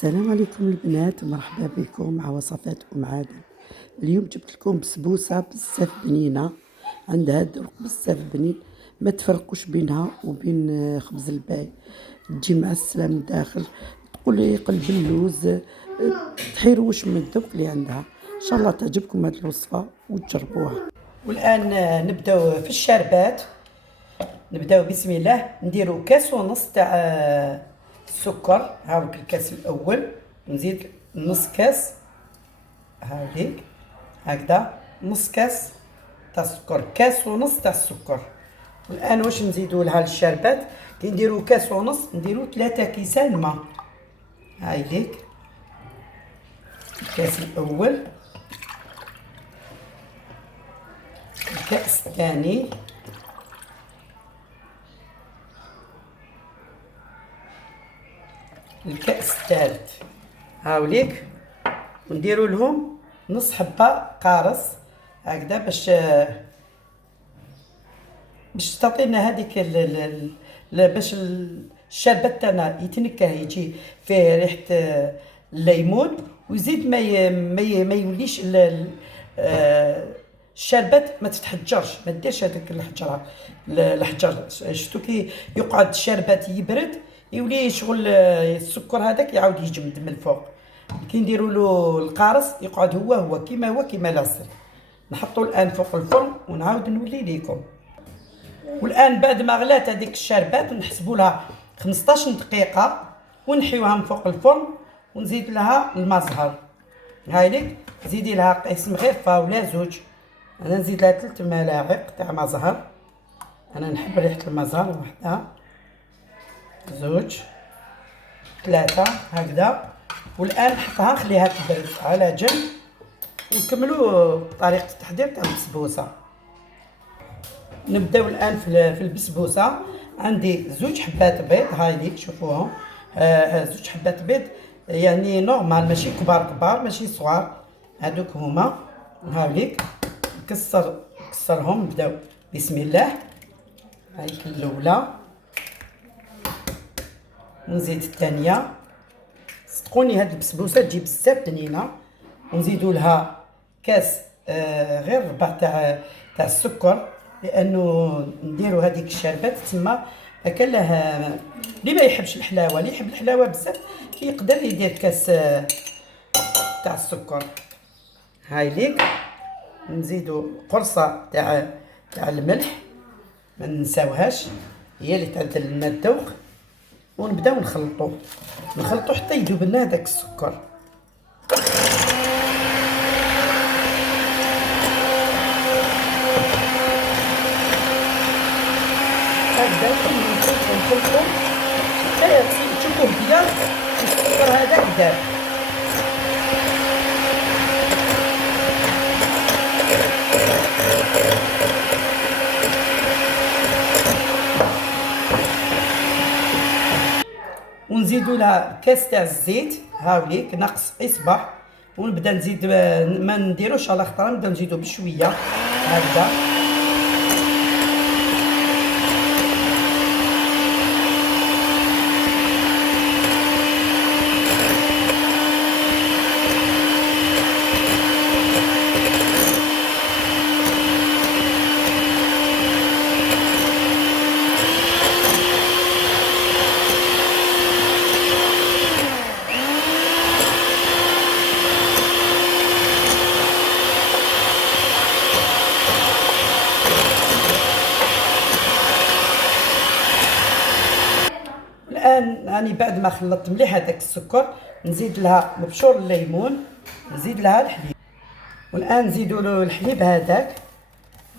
السلام عليكم البنات ومرحبا بكم مع وصفات عادل. اليوم جبت لكم بسبوسه بزاف بنينه، عندها ذوق بزاف بنين، ما تفرقوش بينها وبين خبز الباي، تجي معسله من الداخل، تقولي قلب اللوز، تحيروش من الذوق اللي عندها. ان شاء الله تعجبكم هذه الوصفه وتجربوها. والان نبداو في الشربات. نبداو بسم الله. نديرو كاس ونص تاع السكر، هاولك الكاس الاول، نزيد نص كاس هاوليك هكذا، نص كاس تاع السكر، كاس ونص تاع السكر. والان واش نزيدو لها الشربات؟ كي نديرو كاس ونص نديرو 3 كيسان ماء. هايليك الكاس الاول، الكاس الثاني، الكأس الثالث. هاوليك ونديروا لهم نص حبة قارص هكذا باش تعطينا هذيك باش الشربات تاعنا يتنكه، يجي فيه ريحة الليمون، ويزيد ما يوليش الشربات ما تتحجرش، ما ديرش هذاك الحجر. شفتو كي يقعد الشربات يبرد يولي شغل السكر هذاك يعاود يجمد من الفوق. كي نديروا له القارص يقعد هو كيما العسل. نحطوا الان فوق الفرن ونعاود نولي ليكم. والان بعد ما غلات هذيك الشربات نحسبوا لها 15 دقيقه ونحيوها من فوق الفرن، ونزيد لها الماء زهر. هايليك زيدي لها قسم غير ولا زوج. انا نزيد لها 3 ملاعق تاع ماء زهر، انا نحب ريحه الماء زهر. وحده، زوج، 3 هكذا. والان نحطها نخليها تبرد على جنب، ونكملوا طريقه التحضير تاع البسبوسه. نبداو الان في البسبوسه. عندي 2 حبات بيض، هايليك شوفوهم، 2 حبات بيض يعني نورمال، ماشي كبار ماشي صغار، هادوك هما. هاوليك نكسرهم. نبداو بسم الله. هايك الاولى، نزيد الثانيه. صدقوني هاد البسبوسه تجي بزاف بنينه. ونزيدوا لها كاس غير ربع تاع السكر، لانه نديروا هذيك الشربات تما. كان له اللي ما يحبش الحلاوه، اللي يحب الحلاوه بزاف يقدر يدير كاس تاع السكر. هايليك نزيدوا قرصه تاع الملح، ما ننساوهاش، هي اللي تعدل لنا الذوق. ونبداو نخلطو حتى يذوب لنا داك السكر. هكذا نخلطو حتى تشوفوه بدا السكر هذا داب. ونزيدوا لها كاس تاع الزيت، هاوليك ناقص اصبع. ونبدا نزيد، ما نديروش على خطره، نبدا نزيدو بشويه هكذا. الان راني بعد ما خلطت مليح هذاك السكر نزيد لها مبشور الليمون، نزيد لها الحليب. والان نزيدوا له الحليب هذاك،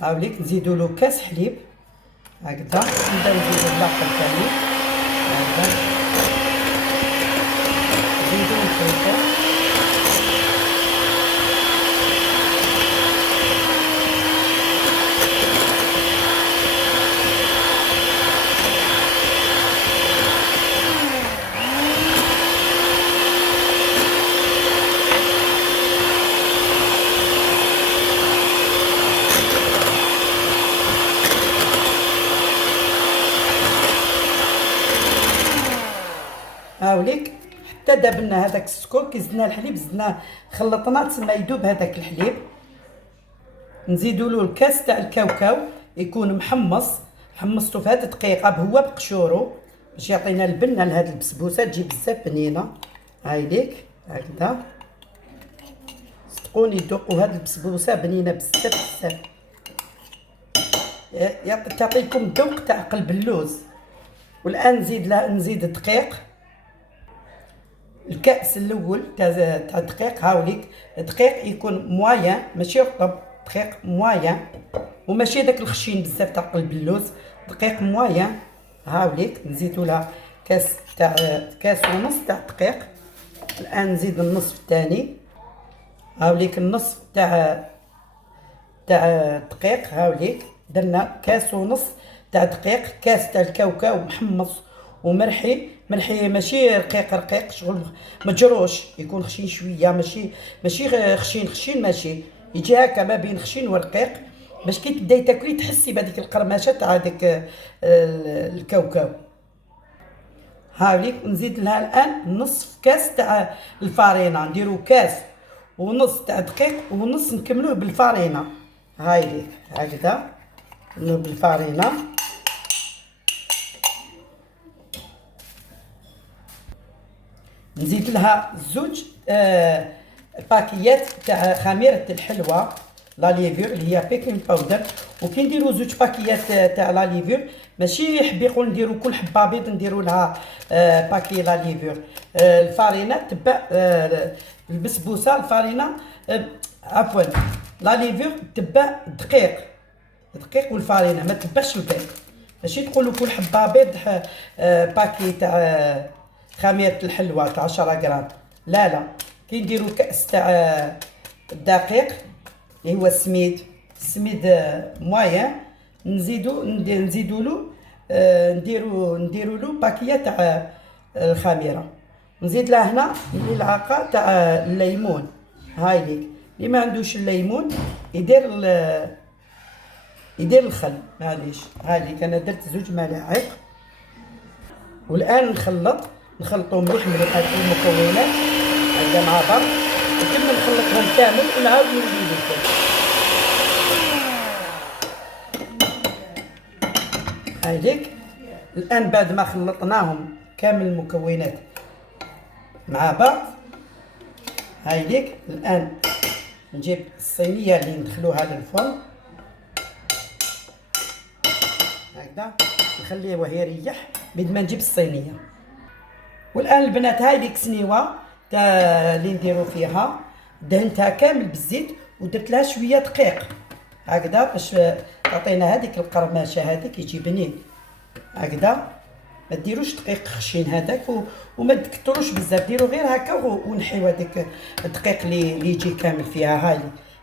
هاوليك نزيدوا له كاس حليب هكذا. نبداو نزيدوا الباقي ثاني هكذا، نزيدوا نخلطوا. زاد بنا هذاك السكر، كي زدنا الحليب زدنا خلطنا تسمى يذوب هذاك الحليب. نزيدوا له الكاس تاع الكاوكاو يكون محمص، حمصته في هاد الدقيقه هو بقشورو باش يعطينا البنه لهاد البسبوسه تجي بزاف بنينه. هاي ليك هكذا صدقوني ذوقوا هاد البسبوسه بنينه بزاف بزاف، تعطيكم الذوق تاع قلب اللوز. والان نزيد الدقيق، الكاس الاول تاع الدقيق. هاوليك الدقيق يكون مويان ماشي رطب، دقيق مويان وماشي داك الخشين بزاف تاع قلب اللوز، دقيق مويان. هاوليك نزيدو لها كاس ونص تاع الدقيق. الان نزيد النصف الثاني. هاوليك النصف تاع الدقيق. هاوليك درنا كاس ونص تاع دقيق، كاس تاع الكاوكاو محمص ومرحي ماشي رقيق شغل مجروش، يكون خشين شويه، ماشي خشين ماشي، يجي هكا ما بين خشين ورقيق باش كي تبداي تاكلي تحسي بهذيك القرمشه تاع هذاك الكاوكاو. هاوليك نزيد لها الان نصف كاس تاع الفارينه، نديرو كاس ونص تاع دقيق ونص نكملوه بالفارينه. هاي ليك هكذا بالفارينه. نزيد لها زوج باكيات تاع خميره الحلوى لا ليفور اللي هي بيكين باودر. وكي نديرو زوج باكيات تاع لا ليفور ماشي يحب يقول نديرو كل حبه بيض نديرو لها باكي لا ليفور. الفارينه تبع البسبوسه، الفارينه عفوا لا ليفور تبع الدقيق والفارينه، ما تبعش البيض. ماشي تقولوا كل حبه بيض باكي تاع خميره الحلوى تاع 10 غرام، لا كي نديرو كاس تاع الدقيق اللي هو السميد مويان، نزيدو له نديرو له باكيه تاع الخميره. نزيد لها هنا ملعقه تاع الليمون. هاي ليك اللي ما عندوش الليمون يدير الخل، معليش. هاي ليك انا درت زوج ملاعق. والان نخلطو مليح المكونات هكذا مع بعض، نكمل نخلطهم كامل ونعاود نولي لكم. هاي ليك الان بعد ما خلطناهم كامل المكونات مع بعض، هاي ليك الان نجيب الصينيه اللي ندخلوها للفرن هكذا، نخليه وهو يريح بد ما نجيب الصينيه. والان البنات هاي ليك سنيوه تاع اللي نديرو فيها، دهنتها كامل بالزيت ودرت لها شويه دقيق هكذا باش تعطينا هذيك القرمشه، هذيك يجي بنين هكذا. ما ديروش دقيق خشين هذاك وما تكثروش بزاف، ديروا غير هكا ونحيو هذاك الدقيق اللي يجي كامل فيها. هاي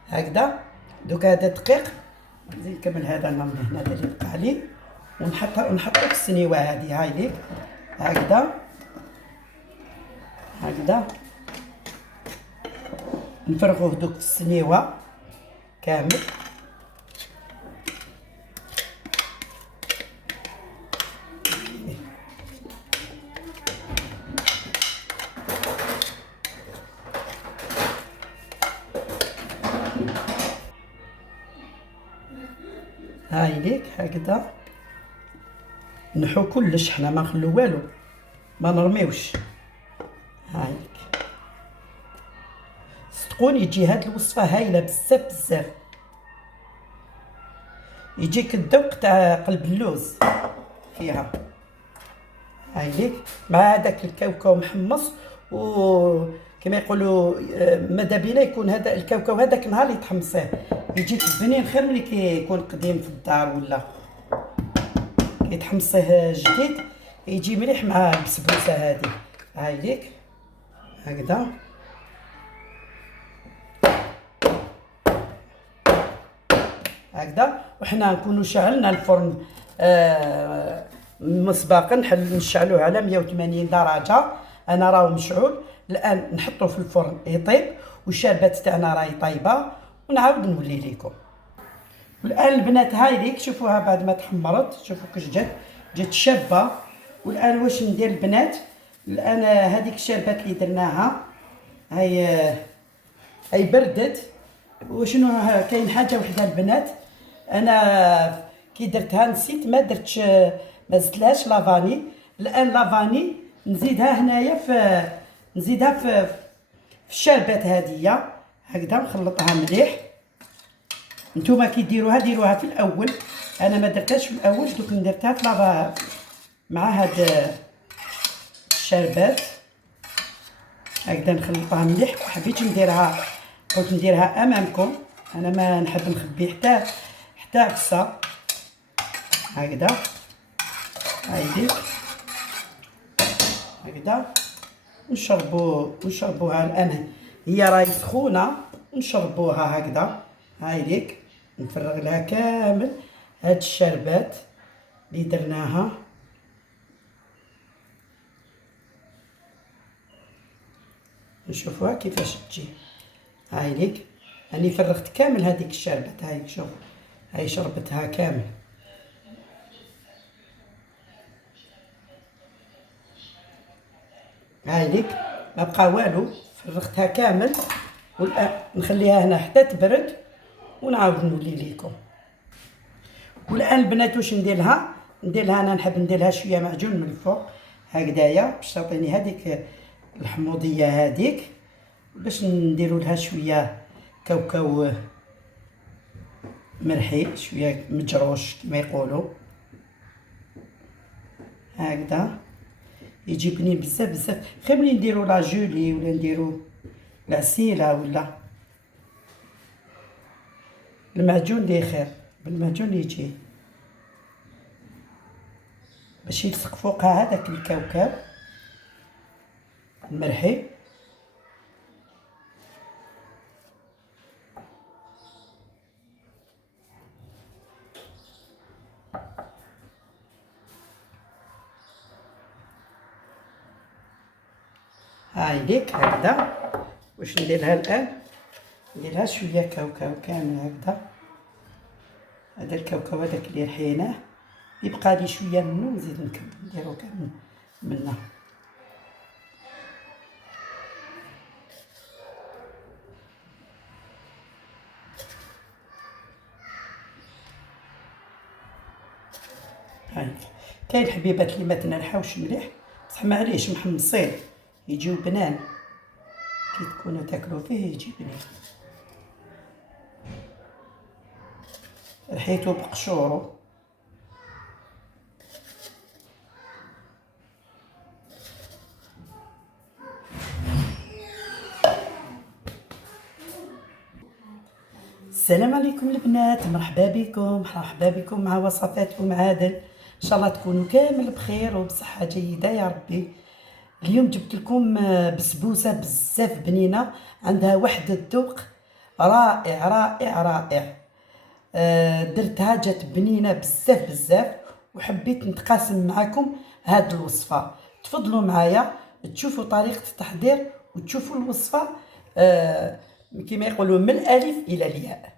هكذا دوك هذا الدقيق نزيد نكمل هذا من هنا اللي بقى عليه ونحطو في السنيوه هذه. هاي ليك هكذا نفرغوه دوك السنيوه كامل. هاي ليك هكذا نحو كلش، حنا ما نخلو والو، ما نرميوش. هاي ليك صدقوني يجي هاد الوصفه هايله بزاف يجيك الذوق تاع قلب اللوز فيها. هاي ليك مع هذاك الكاوكاو محمص، وكما يقولوا ماذا بينا يكون هذا الكاوكاو هذاك نهار يتحمصيه يجيك بنين خير ملي كيكون قديم في الدار ولا يتحمصيه جديد، يجي مليح مع البسبوسه هذه. هاي ليك هكذا وحنا نكونوا شعلنا الفرن مسبقا، نشعلوه على 180 درجه. انا راهو مشعول، الان نحطوه في الفرن يطيب والشربات تاعنا راهي طايبه ونعاود نولي لكم. والان البنات هاي ليك شوفوها بعد ما تحمرت، شوفوا كيش جات شابه. والان واش ندير البنات، الان هذيك الشربات اللي درناها هاي بردت. وشنو كاين حاجه وحده البنات، انا كي درتها نسيت ما درتش، ما زدتلهاش لافاني. الان لافاني نزيدها هنايا في الشربات هذه هكذا، نخلطها مليح. نتوما كي ديروها في الاول، انا ما درتهاش في الاول، دوك درتها في لافا مع هاد الشربات هكذا، نخلطها مليح. وحبيت نديرها، قلت نديرها امامكم، انا ما نحب نخبي حتى قصه هكذا. هايدي هكذا ونشربوها الان، هي راهي سخونه، نشربوها هكذا. هايديك نفرغ لها كامل هاد الشربات اللي درناها. نشوفوها كيفاش تجي. هايديك راني فرغت كامل هذيك الشربات، هاي شوف، هاي شربتها كامل. هايديك ما بقى والو، فرغتها كامل. والان نخليها هنا حتى تبرد ونعاود نولي ليكم. والان البنات واش نديرلها انا نحب نديرلها شويه معجون من الفوق هكذايا، باش تعطيني هذيك الحموضيه هذيك، باش نديروا لها شويه كاوكاو مرحي، شويه مجروش كما يقولوا هكذا، يجي بنين بزاف بزاف. خير ملي نديرو لا جولي ولا نديرو العسيله ولا المعجون اللي خير، بالمعجون اللي يجي باش يلصق فوقها هذاك الكاوكاو المرحي. هاي ليك هكذا. واش نديرها الان؟ نديرها شويه كاوكاو كامل هكذا، هذا الكاوكاو هذاك اللي رحيناه يبقى لي شويه منه، نزيد نكمل نديرو كامل منه. هاي كاين الحبيبات اللي ما تنرحوش مليح، بصح معليش محمصين يجيو بنان، كي تكونوا تاكلوا فيه يجي بنين. رحيتو بقشورو. السلام عليكم البنات، مرحبا بكم مع وصفات عادل. ان شاء الله تكونوا كامل بخير وبصحه جيده يا ربي. اليوم جبت لكم بسبوسه بزاف بنينه، عندها واحد الذوق رائع رائع رائع. درتها جات بنينه بزاف بزاف، وحبيت نتقاسم معكم هاد الوصفه. تفضلوا معايا تشوفوا طريقه التحضير وتشوفوا الوصفه كما يقولوا من الالف الى الياء.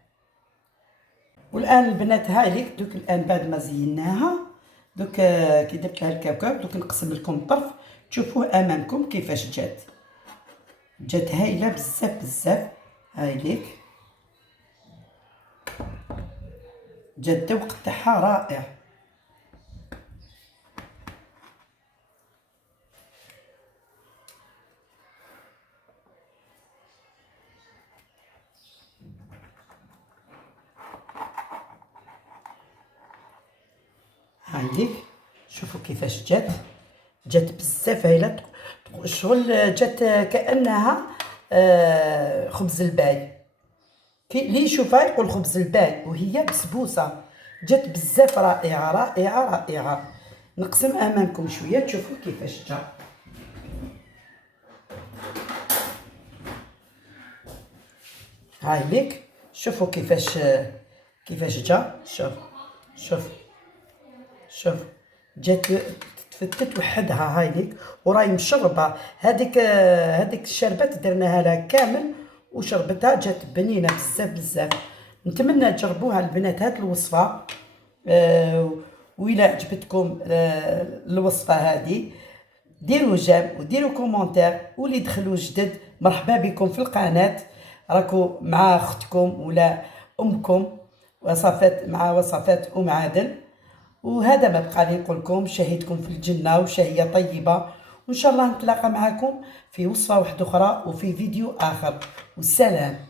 والان البنات هاي ليك دوك، الان بعد ما زيناها دوك كي درت لها الكاوكاو، دوك نقسم لكم الطرف تشوفوه امامكم كيفاش جات هايله بزاف بزاف. هاي ليك جات الذوق تاعها رائع. هاي ليك شوفوا كيفاش جات بزاف هايله، شغل جات كانها خبز الباي. اللي يشوفها يقول خبز الباي، وهي بسبوسه جات بزاف رائعه رائعه رائعه. نقسم امامكم شويه تشوفوا كيفاش جا. هاي ليك شوفوا كيفاش جا. شوف جات تفتت وحدها. هاي ليك وراي مشربه هذيك الشربات درناها لها كامل وشربتها، جات بنينه بزاف بزاف. نتمنى تجربوها البنات هاد الوصفه. وإلا عجبتكم الوصفه هذه ديروا جيم وديروا كومونتير، واللي دخلوا جدد مرحبا بكم في القناة. راكو مع اختكم ولا امكم وصفات، مع وصفات ام عادل. وهذا ما بقى لي نقول لكم، شهيتكم في الجنة وشهية طيبة، وان شاء الله نتلاقى معكم في وصفة واحدة اخرى وفي فيديو اخر، والسلام.